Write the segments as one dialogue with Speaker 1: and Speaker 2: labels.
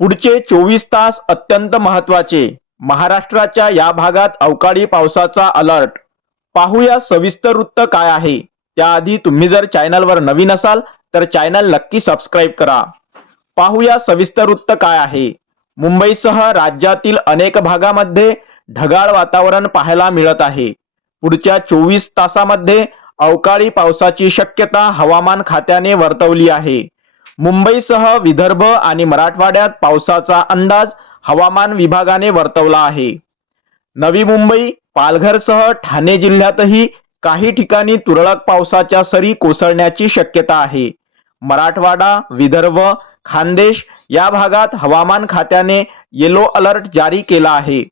Speaker 1: पुढचे चोवीस तास अत्यंत महत्त्वाचे. महाराष्ट्राच्या या भागात अवकाळी पावसाचा अलर्ट. पाहूया सविस्तर वृत्त काय आहे. त्याआधी तुम्ही जर चॅनलवर नवीन असाल तर चॅनल नक्की सबस्क्राईब करा. पाहूया सविस्तर वृत्त काय आहे. मुंबईसह राज्यातील अनेक भागामध्ये ढगाळ वातावरण पाहायला मिळत आहे. पुढच्या चोवीस तासामध्ये अवकाळी पावसाची शक्यता हवामान खात्याने वर्तवली आहे. मुंबईसह विदर्भ आणि मराठवाड्यात पावसाचा अंदाज हवामान विभागाने वर्तवला आहे. नवी मुंबई पालघरसह ठाणे जिल्ह्यातही काही ठिकाणी तुरळक पावसाच्या सरी कोसळण्याची शक्यता आहे. मराठवाडा विदर्भ खानदेश या भागात हवामान खात्याने येलो अलर्ट जारी केला आहे.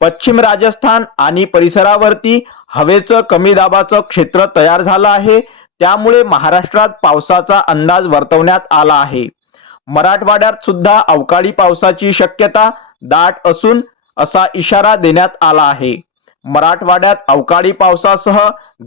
Speaker 1: पश्चिम राजस्थान आणि परिसरावरती हवेचं कमी दाबाचं क्षेत्र तयार झालं आहे. त्यामुळे महाराष्ट्रात पावसाचा अंदाज वर्तवण्यात आला आहे. मराठवाड्यात सुद्धा अवकाळी पावसाची शक्यता दाट असून असा इशारा देण्यात आला आहे. मराठवाड्यात अवकाळी पावसासह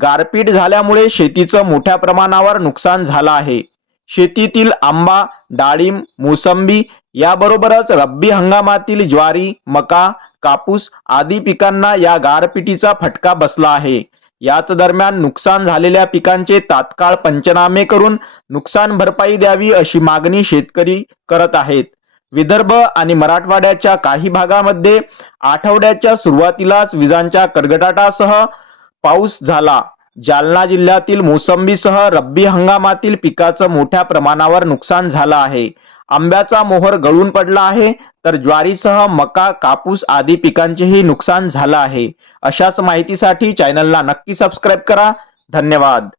Speaker 1: गारपीट झाल्यामुळे शेतीचं मोठ्या प्रमाणावर नुकसान झालं आहे. शेतीतील आंबा डाळिंब मोसंबी याबरोबरच रब्बी हंगामातील ज्वारी मका कापूस आदी पिकांना या गारपिटीचा फटका बसला आहे. याच दरम्यान नुकसान झालेल्या पिकांचे तात्काळ पंचनामे करून नुकसान भरपाई द्यावी अशी मागणी शेतकरी करत आहेत. विदर्भ आणि मराठवाड्याच्या काही भागामध्ये आठवड्याच्या सुरुवातीलाच विजांच्या कडगडाटासह पाऊस झाला. जालना जिल्ह्यातील मोसंबीसह रब्बी हंगामातील पिकाचं मोठ्या प्रमाणावर नुकसान झालं आहे. आंब्याचा मोहर गळून पडला आहे तर ज्वारीसह मका कापूस आदी पिकांचेही नुकसान झालं आहे. अशाच माहितीसाठी चॅनलला नक्की सबस्क्राईब करा. धन्यवाद.